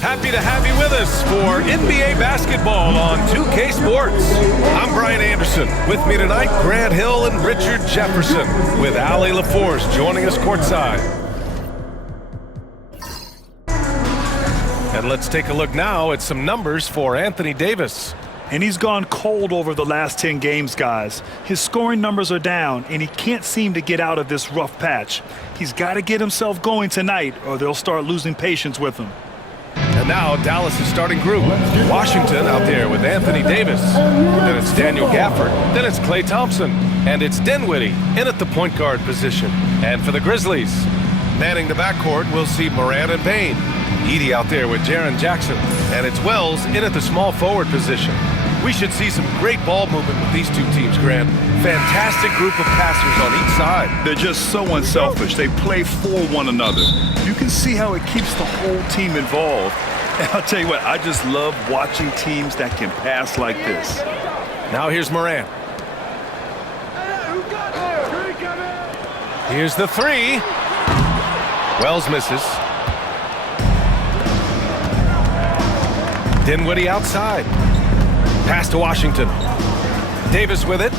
Happy to have you with us for NBA basketball on 2K Sports. I'm Brian Anderson. With me tonight, Grant Hill and Richard Jefferson, with Allie LaForce joining us courtside. And let's take a look now at some numbers for Anthony Davis. And he's gone cold over the last 10 games, guys. His scoring numbers are down, and he can't seem to get out of this rough patch. He's got to get himself going tonight, or they'll start losing patience with him. And now Dallas' starting group. Washington out there with Anthony Davis. Then it's Daniel Gafford. Then it's Klay Thompson. And it's Dinwiddie in at the point guard position. And for the Grizzlies, manning the backcourt, we'll see Morant and Bane. Edey out there with Jaren Jackson. And it's Wells in at the small forward position. We should see some great ball movement with these two teams, Grant. Fantastic group of passers on each side. They're just so unselfish. They play for one another. You can see how it keeps the whole team involved. And I'll tell you what, I just love watching teams that can pass like this. Now here's Morant. Here's the three. Wells misses. Dinwiddie outside. Pass to Washington. Davis with it.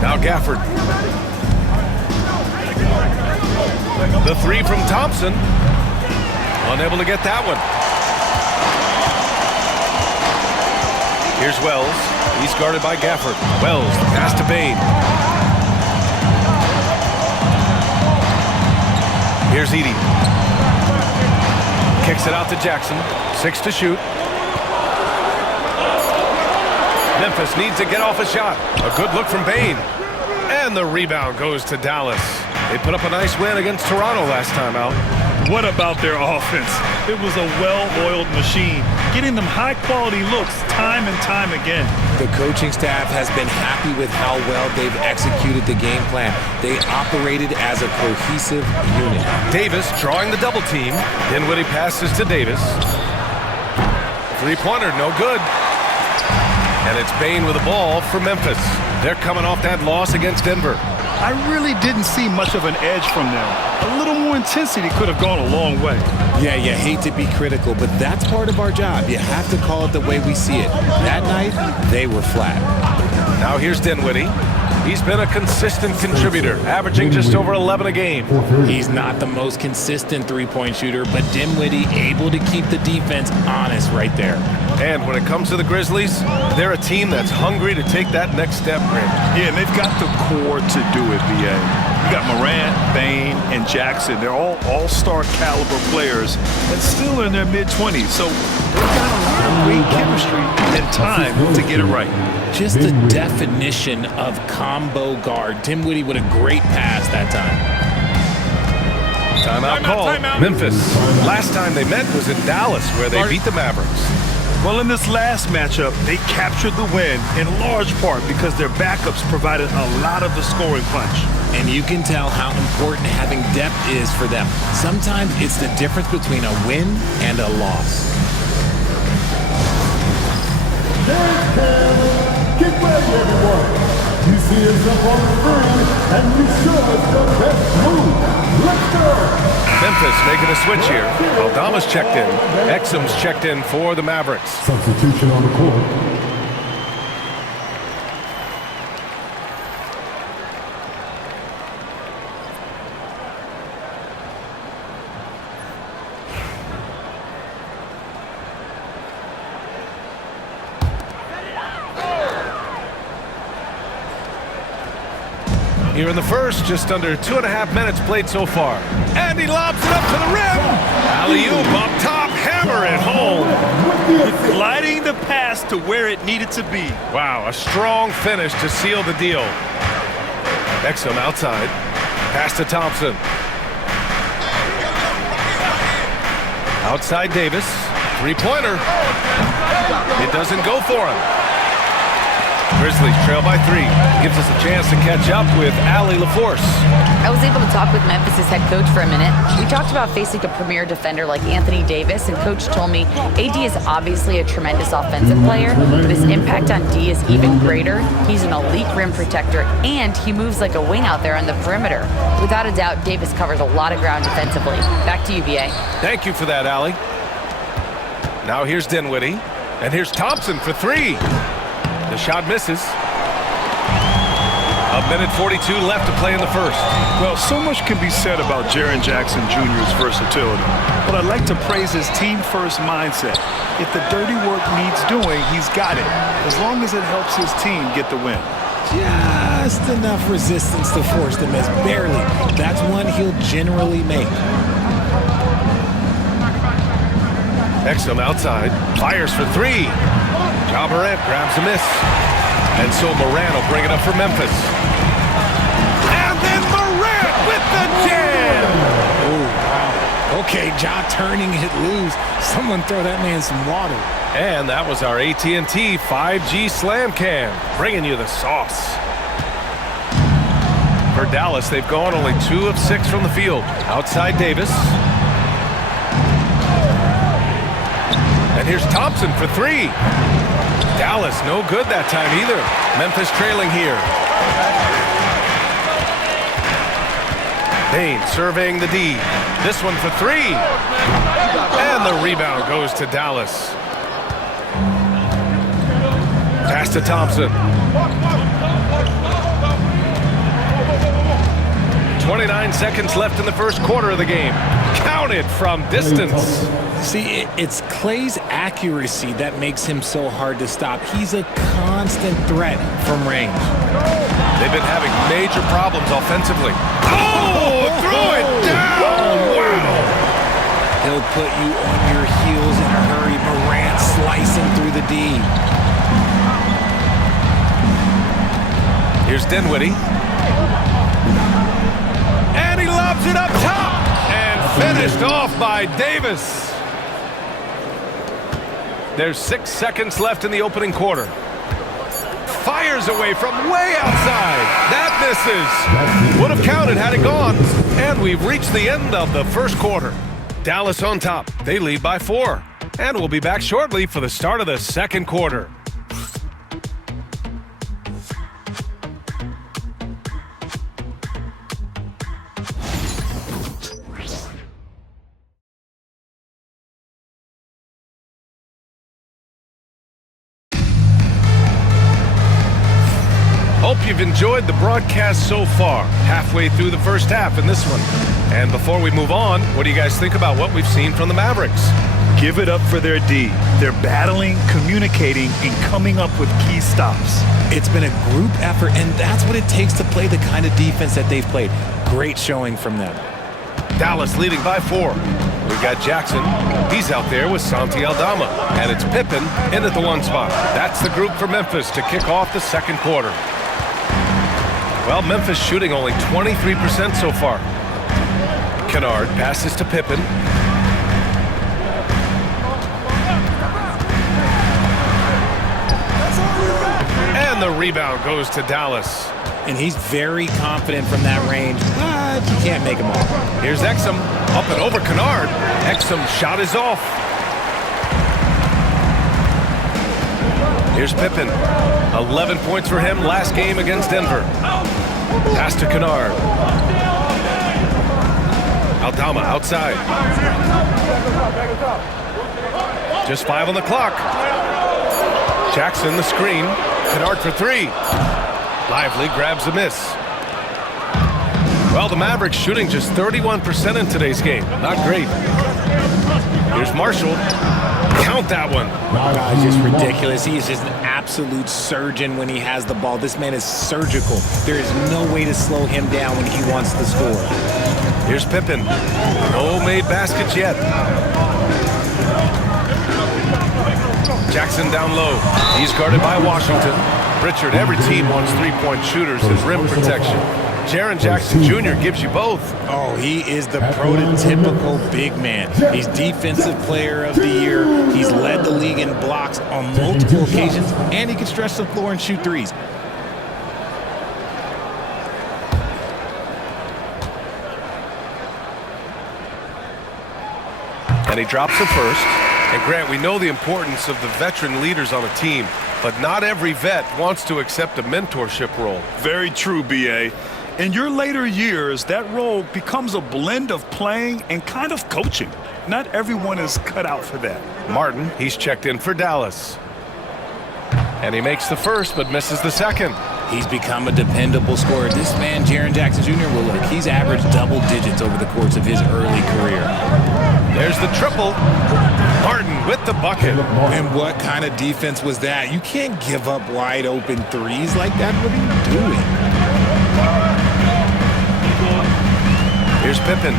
Now Gafford. The three from Thompson. Unable to get that one. Here's Wells. He's guarded by Gafford. Wells, pass to Bane. Here's Edey. Kicks it out to Jackson. 6 to shoot. Memphis needs to get off a shot. A good look from Bane. And the rebound goes to Dallas. They put up a nice win against Toronto last time out. What about their offense? It was a well-oiled machine, getting them high-quality looks time and time again. The coaching staff has been happy with how well they've executed the game plan. They operated as a cohesive unit. Davis drawing the double team. Dinwiddie passes to Davis. Three-pointer, no good. And it's Bane with the ball for Memphis. They're coming off that loss against Denver. I really didn't see much of an edge from them. A little more intensity could have gone a long way. Yeah, you hate to be critical, but that's part of our job. You have to call it the way we see it. That night, they were flat. Now here's Dinwiddie. He's been a consistent contributor, averaging just over 11 a game. He's not the most consistent three-point shooter, but Dinwiddie able to keep the defense honest right there. And when it comes to the Grizzlies, they're a team that's hungry to take that next step, Grant. Yeah, and they've got the core to do it, B.A. You got Morant, Bane, and Jackson. They're all all-star caliber players and still in their mid-20s. So they've got a lot of great chemistry and time to get it right. Just the definition of combo guard. Dinwiddie with a great pass that time. Timeout call. Memphis. Last time they met was in Dallas, where they beat the Mavericks. Well, in this last matchup, they captured the win in large part because their backups provided a lot of the scoring punch. And you can tell how important having depth is for them. Sometimes it's the difference between a win and a loss. Get ready, everyone. You see us up on the screen, and you show us the best move. Let's go. Memphis making a switch here. Aldama's checked in. Exum's checked in for the Mavericks. Substitution on the court. Here in the first, just under 2.5 minutes played so far. And he lobs it up to the rim. Alley-oop up top, hammer it home. Gliding the pass to where it needed to be. Wow, a strong finish to seal the deal. Exum outside. Pass to Thompson. Outside Davis. Three-pointer. It doesn't go for him. Grizzlies trail by 3. Gives us a chance to catch up with Allie LaForce. I was able to talk with Memphis' head coach for a minute. We talked about facing a premier defender like Anthony Davis, and coach told me AD is obviously a tremendous offensive player, but his impact on D is even greater. He's an elite rim protector, and he moves like a wing out there on the perimeter. Without a doubt, Davis covers a lot of ground defensively. Back to you, BA. Thank you for that, Allie. Now here's Dinwiddie, and here's Thompson for 3. The shot misses. A minute 42 left to play in the first. Well, so much can be said about Jaren Jackson Jr.'s versatility, but I'd like to praise his team-first mindset. If the dirty work needs doing, he's got it, as long as it helps his team get the win. Just enough resistance to force the miss, barely. That's one he'll generally make. Exum outside, fires for 3. Ja Morant grabs a miss. And so Morant will bring it up for Memphis. And then Morant with the jam! Oh, wow. Okay, Ja turning it loose. Someone throw that man some water. And that was our AT&T 5G Slam Cam, bringing you the sauce. For Dallas, they've gone only 2 of 6 from the field. Outside Davis. And here's Thompson for 3. Dallas no good that time either. Memphis trailing here. Payne surveying the D. This one for 3. And the rebound goes to Dallas. Pass to Thompson. 29 seconds left in the first quarter of the game. Counted from distance. See, it's Clay's accuracy that makes him so hard to stop. He's a constant threat from range. They've been having major problems offensively. Oh, throw it down! Wow! He'll put you on your heels in a hurry. Morant slicing through the D. Here's Dinwiddie. And he lobs it up top! And finished off by Davis. There's 6 seconds left in the opening quarter. Fires away from way outside. That misses. Would have counted had it gone. And we've reached the end of the first quarter. Dallas on top. They lead by 4. And we'll be back shortly for the start of the second quarter. Hope you've enjoyed the broadcast so far. Halfway through the first half in this one. And before we move on, what do you guys think about what we've seen from the Mavericks? Give it up for their D. They're battling, communicating, and coming up with key stops. It's been a group effort, and that's what it takes to play the kind of defense that they've played. Great showing from them. Dallas leading by 4. We've got Jackson. He's out there with Santi Aldama. And it's Pippen in at the 1 spot. That's the group for Memphis to kick off the second quarter. Well, Memphis shooting only 23% so far. Kennard passes to Pippen. And the rebound goes to Dallas. And he's very confident from that range, but you can't make him all. Here's Exum. Up and over Kennard. Exum shot is off. Here's Pippen. 11 points for him last game against Denver. Pass to Kennard. Aldama outside. Just 5 on the clock. Jackson the screen. Kennard for 3. Lively grabs a miss. Well, the Mavericks shooting just 31% in today's game. Not great. Here's Marshall. Count that one. God, just ridiculous. He is just an absolute surgeon when he has the ball. This man is surgical. There is no way to slow him down when he wants to score. Here's Pippen. No made baskets yet. Jackson down low. He's guarded by Washington. Richard, every team wants three-point shooters and rim protection. Jaren Jackson Jr. gives you both. Oh, he is the prototypical big man. He's Defensive Player of the Year. He's led the league in blocks on multiple occasions, and he can stretch the floor and shoot threes. And he drops the first. And Grant, we know the importance of the veteran leaders on a team, but not every vet wants to accept a mentorship role. Very true, B.A. In your later years, that role becomes a blend of playing and kind of coaching. Not everyone is cut out for that. Martin, he's checked in for Dallas. And he makes the first, but misses the second. He's become a dependable scorer. This man, Jaren Jackson Jr., well, look, he's averaged double digits over the course of his early career. There's the triple. Martin with the bucket. And what kind of defense was that? You can't give up wide open threes like that. What are you doing? Here's Pippen,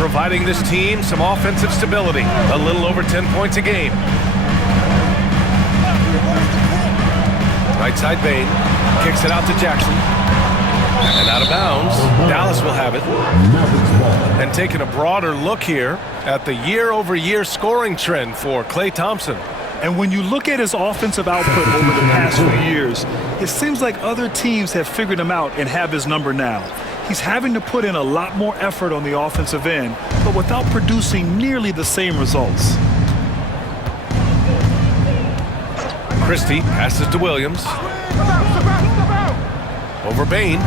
providing this team some offensive stability. A little over 10 points a game. Right side Bain. Kicks it out to Jackson. And out of bounds. Dallas will have it. And taking a broader look here at the year-over-year scoring trend for Klay Thompson. And when you look at his offensive output over the past few years, it seems like other teams have figured him out and have his number now. He's having to put in a lot more effort on the offensive end, but without producing nearly the same results. Christie passes to Williams. Over Bain.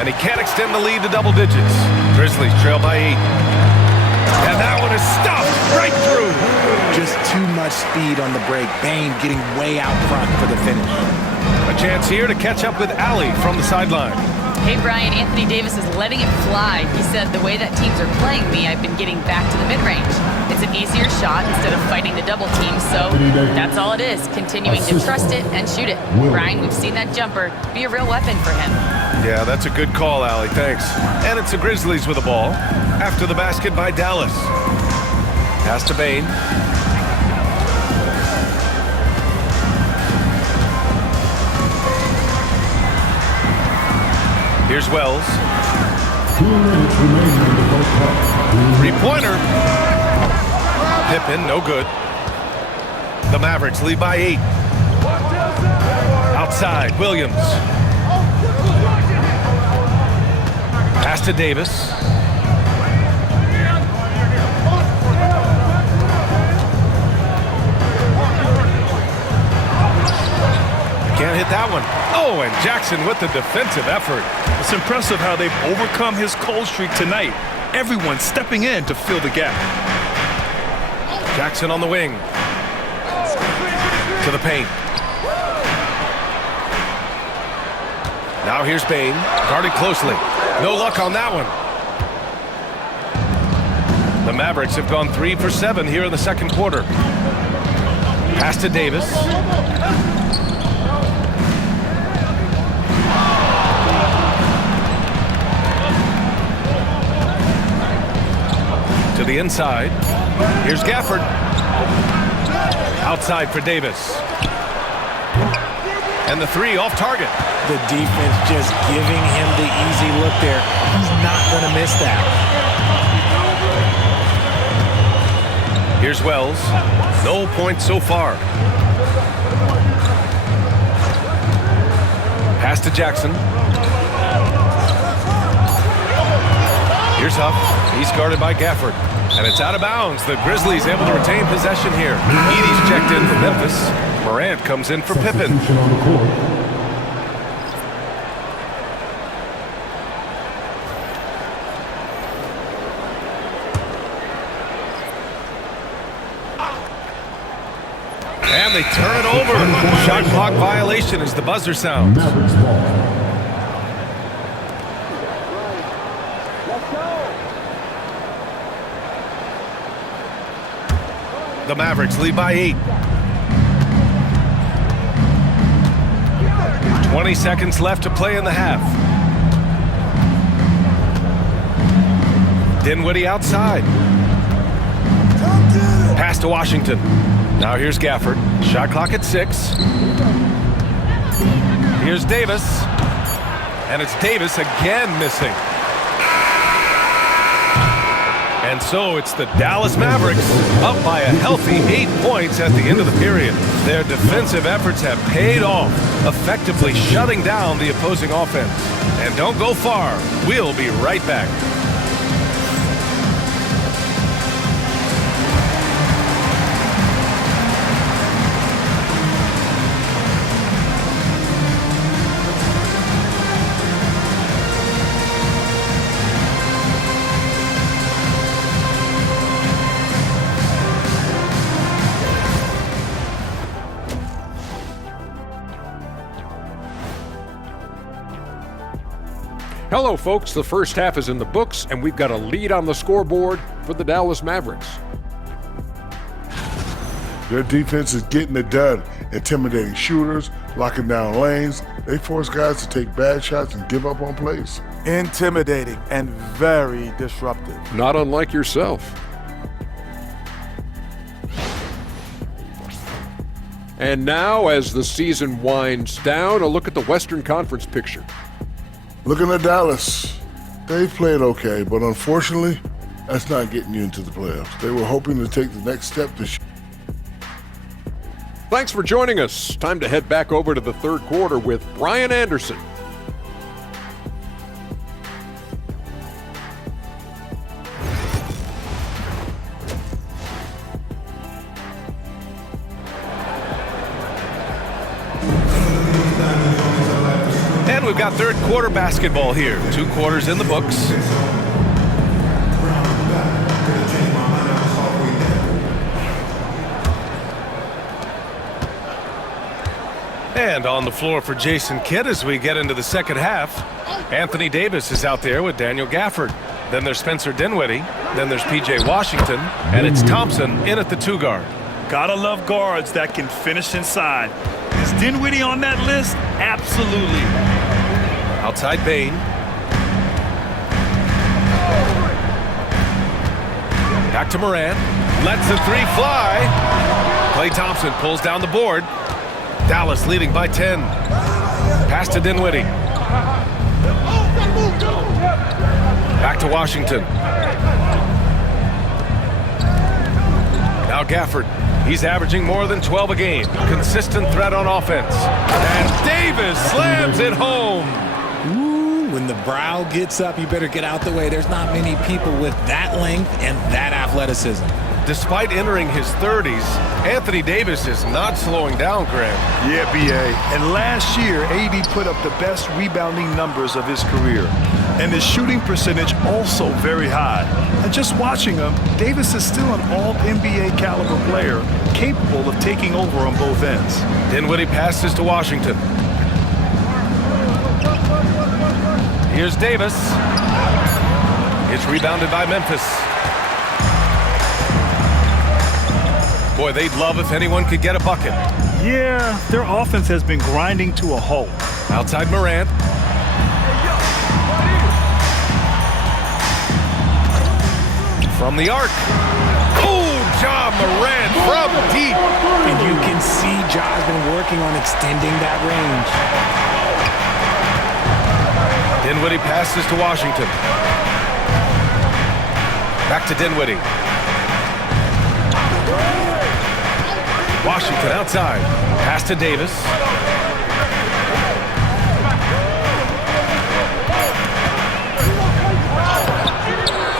And he can't extend the lead to double digits. Grizzlies trail by 8. And that one is stopped right through. Just too much speed on the break. Bain getting way out front for the finish. A chance here to catch up with Allie from the sideline. Hey, Brian, Anthony Davis is letting it fly. He said, the way that teams are playing me, I've been getting back to the mid-range. It's an easier shot instead of fighting the double team, so that's all it is, continuing to trust it and shoot it. Brian, we've seen that jumper be a real weapon for him. Yeah, that's a good call, Allie. Thanks. And it's the Grizzlies with the ball. After the basket by Dallas. Pass to Bain. Here's Wells. 2 minutes remaining in the first half. Three-pointer. Pippen, no good. The Mavericks lead by 8. Outside, Williams. Pass to Davis. Can't hit that one. Oh, and Jackson with the defensive effort. It's impressive how they've overcome his cold streak tonight. Everyone stepping in to fill the gap. Jackson on the wing. To the paint. Now here's Bain. Guarded closely. No luck on that one. The Mavericks have gone 3 for 7 here in the second quarter. Pass to Davis. To the inside. Here's Gafford. Outside for Davis. And the three off target. The defense just giving him the easy look there. He's not going to miss that. Here's Wells. No points so far. Pass to Jackson. Here's Huff. He's guarded by Gafford. And it's out of bounds. The Grizzlies able to retain possession here. Edey's checked in for Memphis. Morant comes in for Pippen. Substitution on the court. And they turn it over. Shot clock violation as the buzzer sounds. Mavericks ball. The Mavericks lead by 8. 20 seconds left to play in the half. Dinwiddie outside. Pass to Washington. Now here's Gafford. Shot clock at 6. Here's Davis. And it's Davis again missing. And so it's the Dallas Mavericks up by a healthy 8 points at the end of the period. Their defensive efforts have paid off, effectively shutting down the opposing offense. And don't go far. We'll be right back. Hello, folks. The first half is in the books, and we've got a lead on the scoreboard for the Dallas Mavericks. Their defense is getting it done, intimidating shooters, locking down lanes. They force guys to take bad shots and give up on plays. Intimidating and very disruptive. Not unlike yourself. And now, as the season winds down, a look at the Western Conference picture. Looking at Dallas, they've played okay, but unfortunately, that's not getting you into the playoffs. They were hoping to take the next step this year. Thanks for joining us. Time to head back over to the third quarter with Brian Anderson. And we've got third quarter basketball here. 2 quarters in the books. And on the floor for Jason Kidd as we get into the second half. Anthony Davis is out there with Daniel Gafford. Then there's Spencer Dinwiddie. Then there's P.J. Washington. And it's Thompson in at the 2 guard. Gotta love guards that can finish inside. Is Dinwiddie on that list? Absolutely. Outside Bain. Back to Morant. Lets the 3 fly. Klay Thompson pulls down the board. Dallas leading by 10. Pass to Dinwiddie. Back to Washington. Now Gafford. He's averaging more than 12 a game. Consistent threat on offense. And Davis slams it home. Ooh, when the brow gets up, you better get out the way. There's not many people with that length and that athleticism. Despite entering his 30s, Anthony Davis is not slowing down, Graham. Yeah, B.A. And last year, AD put up the best rebounding numbers of his career. And his shooting percentage also very high. And just watching him, Davis is still an all-NBA caliber player, capable of taking over on both ends. Dinwiddie passes to Washington. Here's Davis. It's rebounded by Memphis. Boy, they'd love if anyone could get a bucket. Yeah, their offense has been grinding to a halt. Outside Morant. From the arc. Oh, Ja Morant from deep. And you can see Ja's been working on extending that range. Dinwiddie passes to Washington. Back to Dinwiddie. Washington outside. Pass to Davis.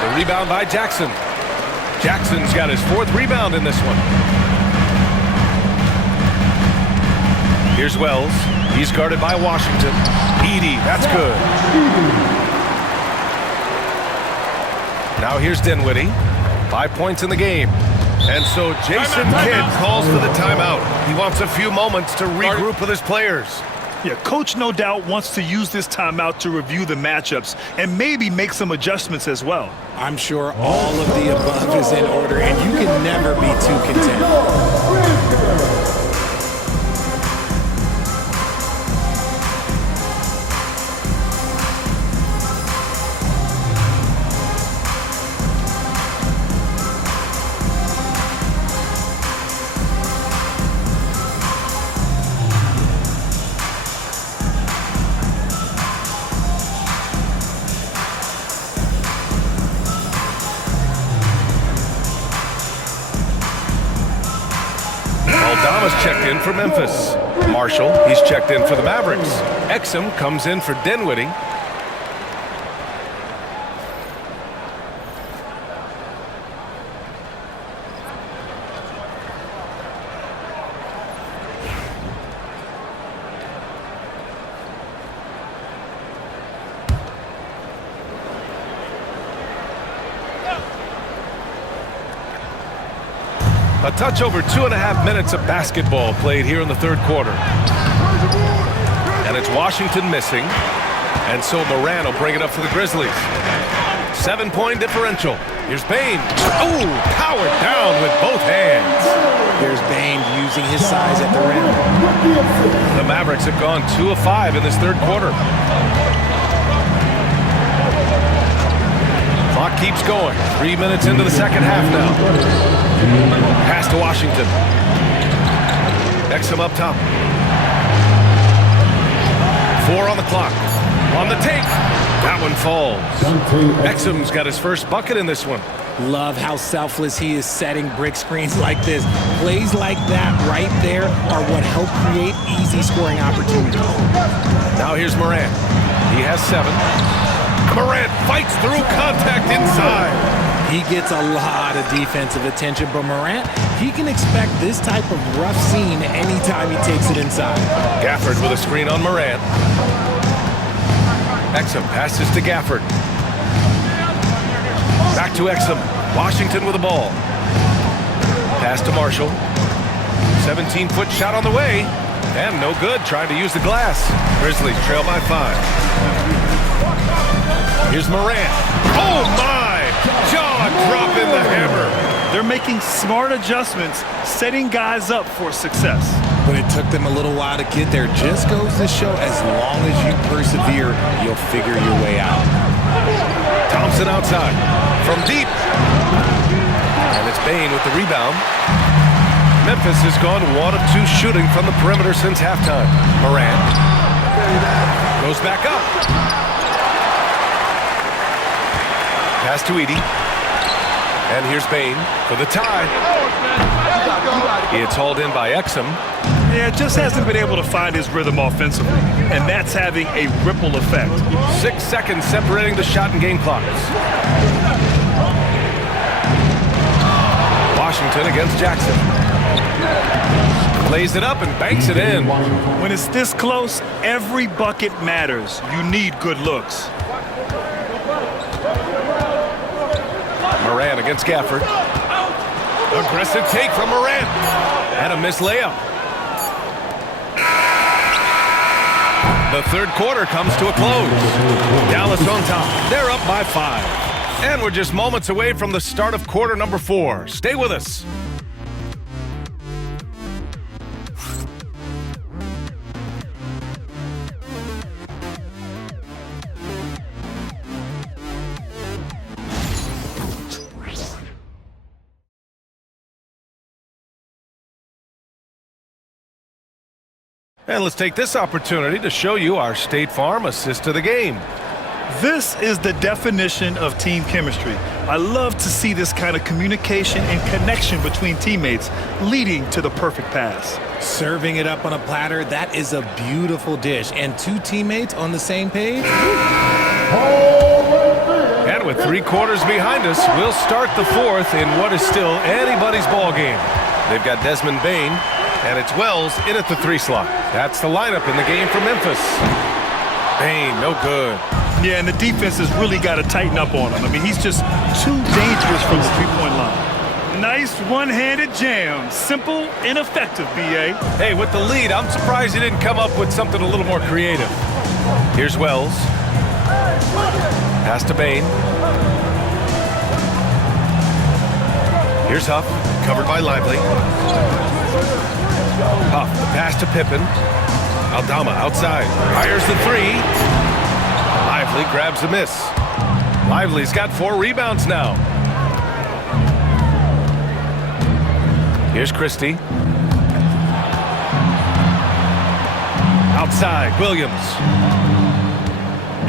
The rebound by Jackson. Jackson's got his 4th rebound in this one. Here's Wells. He's guarded by Washington. Edey, that's good. Now here's Dinwiddie. 5 points in the game. And so Jason Kidd calls for the timeout. He wants a few moments to regroup with his players. Yeah, coach no doubt wants to use this timeout to review the matchups and maybe make some adjustments as well. I'm sure all of the above is in order, and you can never be too content. Aldama's checked in for Memphis. Marshall, he's checked in for the Mavericks. Exum comes in for Dinwiddie. A touch over 2.5 minutes of basketball played here in the third quarter. And it's Washington missing. And so Moran will bring it up for the Grizzlies. 7-point differential. Here's Bane. Oh, powered down with both hands. There's Bane using his size at the rim. The Mavericks have gone 2 of 5 in this third quarter. Clock keeps going. 3 minutes into the second half now. Pass to Washington. Exum up top. 4 on the clock. On the take. That one falls. Exum's got his first bucket in this one. Love how selfless he is setting brick screens like this. Plays like that right there are what help create easy scoring opportunities. Now here's Moran. He has 7. Moran fights through contact inside. He gets a lot of defensive attention, but Morant, he can expect this type of rough scene anytime he takes it inside. Gafford with a screen on Moran. Exum passes to Gafford. Back to Exum. Washington with the ball. Pass to Marshall. 17-foot shot on the way. And no good, trying to use the glass. Grizzlies trail by 5. Here's Moran. Oh, my! Jaw dropping the hammer. They're making smart adjustments, setting guys up for success. But it took them a little while to get there. Just goes to show as long as you persevere, you'll figure your way out. Thompson outside. From deep. And it's Bane with the rebound. Memphis has gone 1 of 2 shooting from the perimeter since halftime. Moran goes back up. Pass to Edey. And here's Bane for the tie. It's hauled in by Exum. Yeah, just hasn't been able to find his rhythm offensively, and that's having a ripple effect. 6 seconds separating the shot and game clocks. Washington against Jackson. Plays it up and banks it in. When it's this close, every bucket matters. You need good looks. Moran against Gafford. Aggressive take from Moran. And a missed layup. The third quarter comes to a close. Dallas on top. They're up by 5. And we're just moments away from the start of quarter number 4. Stay with us. And let's take this opportunity to show you our State Farm assist to the game. This is the definition of team chemistry. I love to see this kind of communication and connection between teammates leading to the perfect pass. Serving it up on a platter, that is a beautiful dish. And 2 teammates on the same page. And with 3 quarters behind us, we'll start the 4th in what is still anybody's ball game. They've got Desmond Bane, and it's Wells in at the 3 slot. That's the lineup in the game for Memphis. Bane, no good. Yeah, and the defense has really got to tighten up on him. I mean, he's just too dangerous from the 3-point line. Nice one-handed jam. Simple and effective, B.A. Hey, with the lead, I'm surprised he didn't come up with something a little more creative. Here's Wells. Pass to Bane. Here's Huff, covered by Lively. Huff, the pass to Pippen. Aldama outside, fires the 3. Lively grabs the miss. Lively's got 4 rebounds now. Here's Christie. Outside, Williams.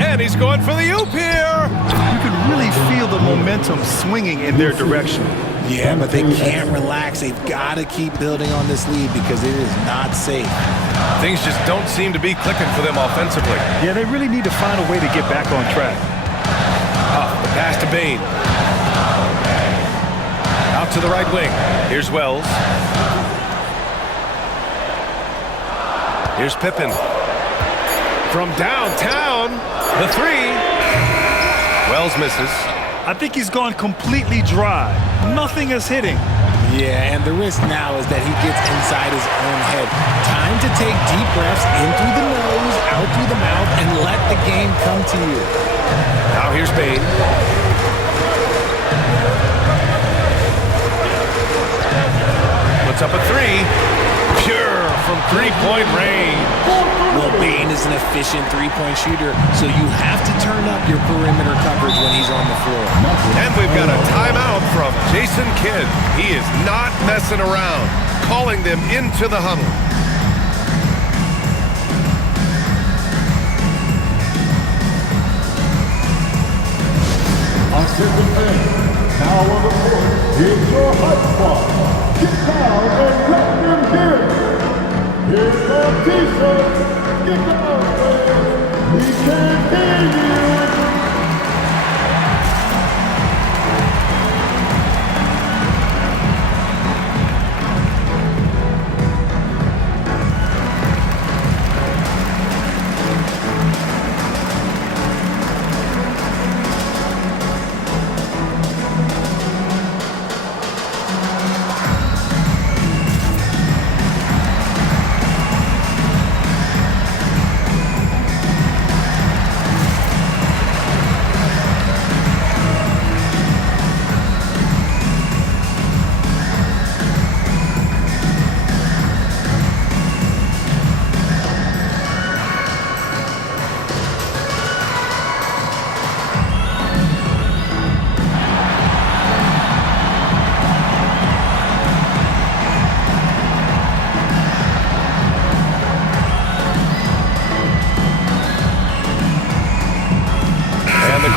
And he's going for the oop here. You can really feel the momentum swinging in their direction. Yeah, but they can't relax. They've got to keep building on this lead because it is not safe. Things just don't seem to be clicking for them offensively. Yeah, they really need to find a way to get back on track. The pass to Bain. Out to the right wing. Here's Wells. Here's Pippen. From downtown, the three. Wells misses. I think he's gone completely dry. Nothing is hitting. Yeah, and the risk now is that he gets inside his own head. Time to take deep breaths in through the nose, out through the mouth, and let the game come to you. Now here's Bain. Puts up a three. Pure from three-point range. Well, Bain is an efficient three-point shooter, so you have to turn up your perimeter coverage when he's on the floor. And we've got a timeout from Jason Kidd. He is not messing around, calling them into the huddle. On second base, now on the court is your hot spot. Get down and let them hear it. Here's the T-shirt. Get down, man. We can't hear you.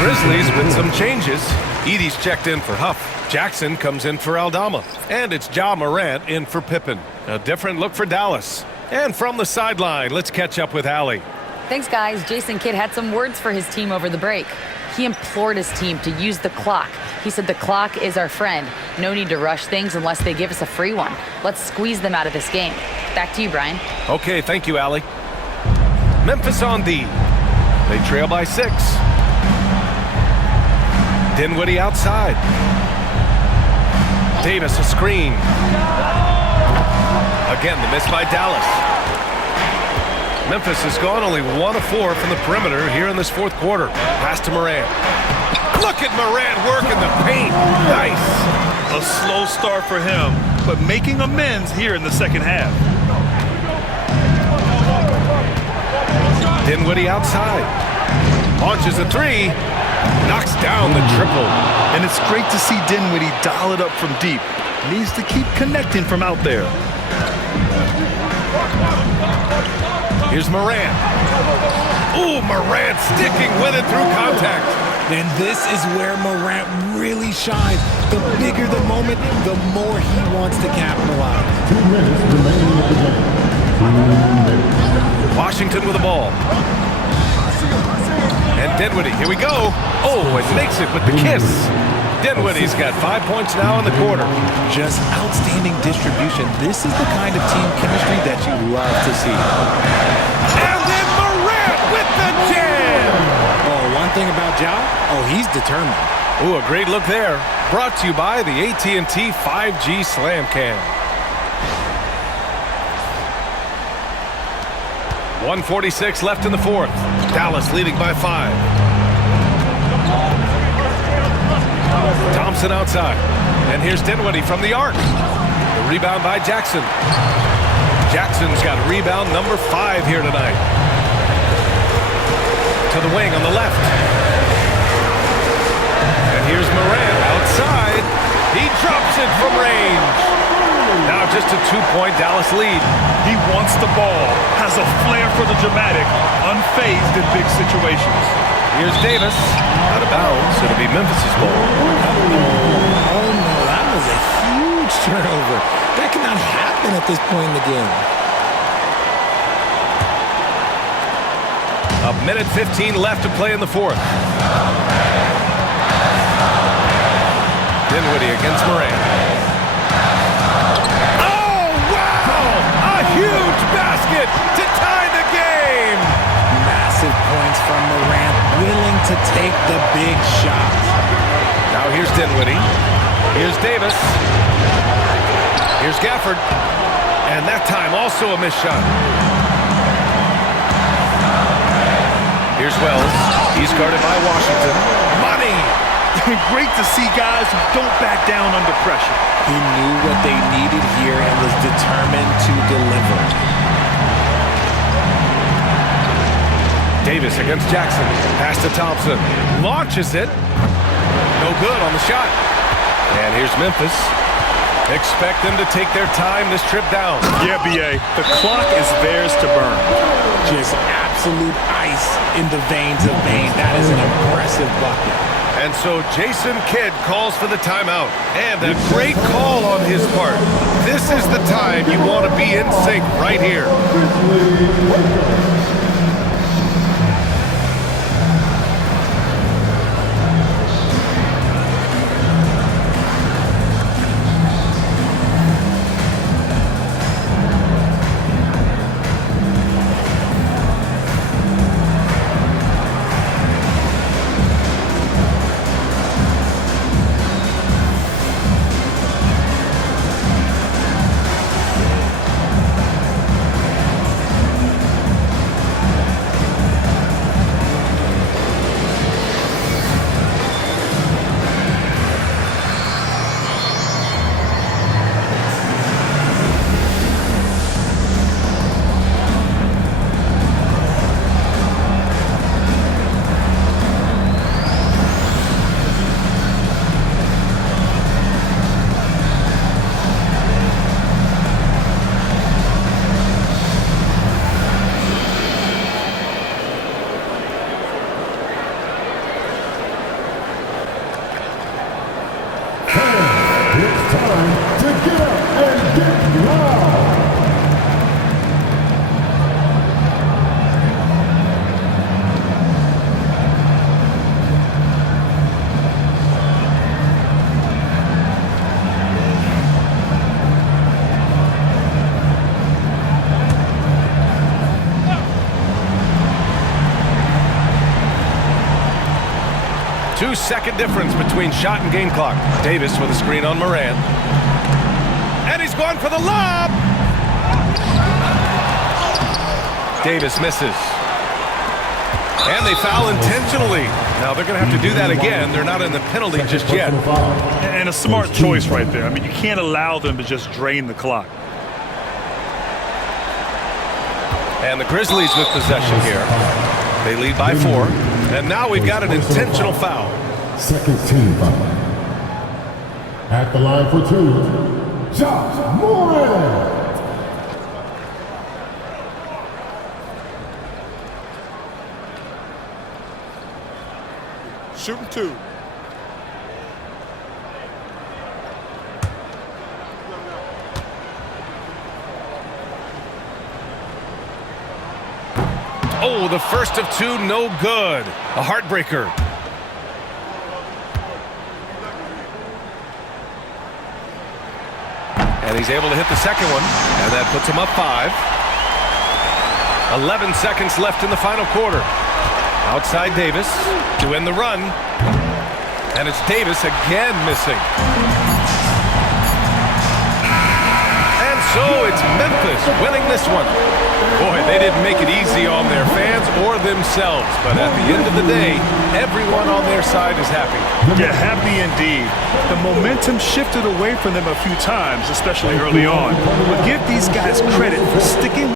Grizzlies with some changes. Edey's checked in for Huff. Jackson comes in for Aldama. And it's Ja Morant in for Pippen. A different look for Dallas. And from the sideline, let's catch up with Allie. Thanks, guys. Jason Kidd had some words for his team over the break. He implored his team to use the clock. He said the clock is our friend. No need to rush things unless they give us a free one. Let's squeeze them out of this game. Back to you, Brian. Okay, thank you, Allie. Memphis on D. They trail by 6. Dinwiddie outside. Davis a screen. Again, the miss by Dallas. Memphis has gone only 1 of 4 from the perimeter here in this fourth quarter. Pass to Morant. Look at Morant working the paint. Nice. A slow start for him, but making amends here in the second half. Dinwiddie outside. Launches a 3. Knocks down the triple. And it's great to see Dinwiddie dial it up from deep. Needs to keep connecting from out there. Here's Morant. Ooh, Morant sticking with it through contact. And this is where Morant really shines. The bigger the moment, the more he wants to capitalize. 2 minutes remaining in the game. 2 minutes. Washington with the ball. And Dinwiddie, here we go. Oh, it makes it with the kiss. Dinwiddie's got 5 points now in the quarter. Just outstanding distribution. This is the kind of team chemistry that you love to see. And then Morant with the jam. Oh, one thing about Ja, he's determined. Ooh, a great look there. Brought to you by the AT&T 5G Slam Cam. 1:46 left in the fourth. Dallas leading by 5. Thompson outside. And here's Dinwiddie from the arc. The rebound by Jackson. Jackson's got rebound number 5 here tonight. To the wing on the left. And here's Morant outside. He drops it from range. Now just a 2-point Dallas lead. He wants the ball, has a flair for the dramatic, unfazed in big situations. Here's Davis. Out of bounds. It'll be Memphis' ball. Oh, no, that was a turnover. That cannot happen at this point in the game. A minute 15 left to play in the fourth. Dinwiddie against Moran. Oh, wow! A huge basket to tie the game! Massive points from Morant, willing to take the big shot. Now here's Dinwiddie. Here's Davis. Here's Gafford. And that time also a missed shot. Here's Wells. He's guarded by Washington. Money! Great to see guys who don't back down under pressure. He knew what they needed here and was determined to deliver. Davis against Jackson. Pass to Thompson. Launches it. No good on the shot. And here's Memphis. Expect them to take their time this trip down. Yeah, B.A. The clock is theirs to burn. Just absolute ice in the veins of Bane. That is an impressive bucket. And so Jason Kidd calls for the timeout. And a great call on his part. This is the time you want to be in sync right here. Two-second difference between shot and game clock. Davis with a screen on Moran. And he's going for the lob! Davis misses. And they foul intentionally. Now they're going to have to do that again. They're not in the penalty just yet. And a smart choice right there. I mean, you can't allow them to just drain the clock. And the Grizzlies with possession here. They lead by 4. And now we've got an intentional foul. Second team foul. At the line for 2, Josh Moran. Shooting 2. Oh, the first of 2, no good. A heartbreaker. And he's able to hit the second one, and that puts him up 5. 11 seconds left in the final quarter. Outside Davis to end the run. And it's Davis again missing. And so it's Memphis winning this one. Boy, they didn't make it easy on their fans or themselves, but at the end of the day, everyone on their side is happy. Yeah, happy indeed. The momentum shifted away from them a few times, especially early on. But give these guys credit for sticking